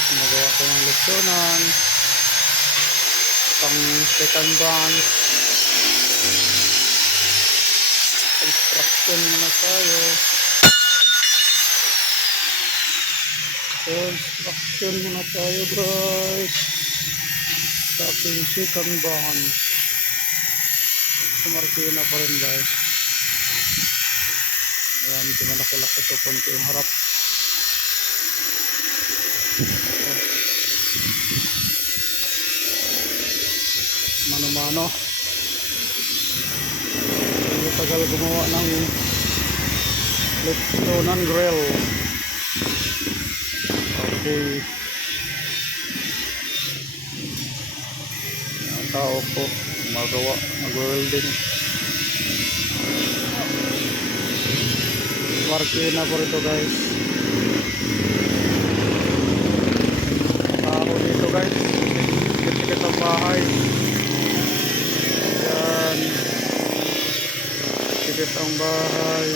guys, magawa ko ng leksyonan pang second branch. Construction muna tayo. Construction muna tayo guys sa aking second branch. Sumarkina pa rin guys. Ayan, medyo malaki-laki ito, konti yung harap. Mano-mano. Hindi tagal gumawa ng leksyonan grill. Okay. Ang tao ko magawa, mag-welding. Markina po rito guys. Tao dito guys. Dikit-dikit ang bahay. Ayan. Dikit ang bahay.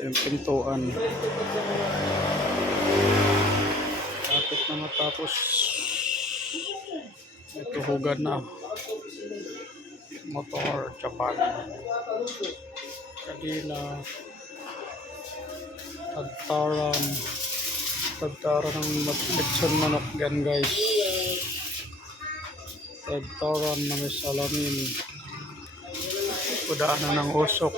Yung pintuan tapos na matapos. Ito hugad na motor Japan, kadina, tagtaran ng leksyon manok yan guys. Tagtaran na may salamin, kudaanan ng usok.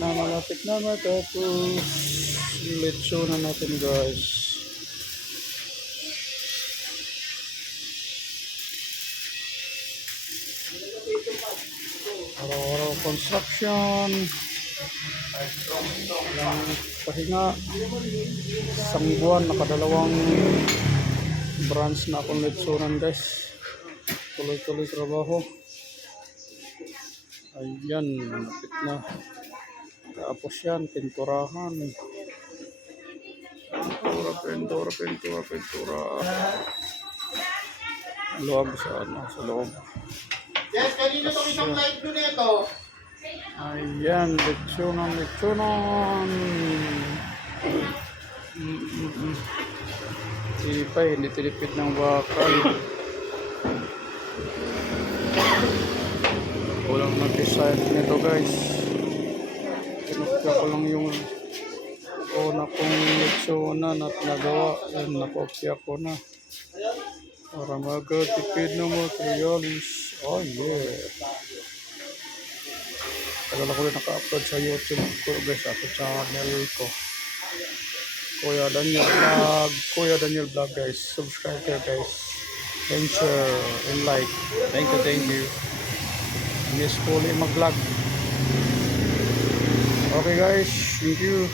Malapit na matapos yung leksyonan natin guys. Araw-araw construction, walang pahinga. Isang buwan, nakadalawang branch na akong leksyonan guys. Tuloy-tuloy trabaho. Ayan, malapit na. Tapos yan, pinturahan. Pintura. Luwag sa loob. Yes, kanina itong isang live doon ito. Ayan, leksyonan. Hindi tilipid ng bakal. Walang nag-decide nito guys. Tinukya ko lang yung una kong leksyonan at nagawa. Yan, nakopya ko na para magtipid ng materialis. Oh yeah, tagal ako rin naka-upload sa YouTube ko guys, ako channel ko Kuya Daniel Vlog guys. Subscribe kayo guys, and share and like. Thank you. Miss ko ulit mag-vlog. Okay guys, thank you.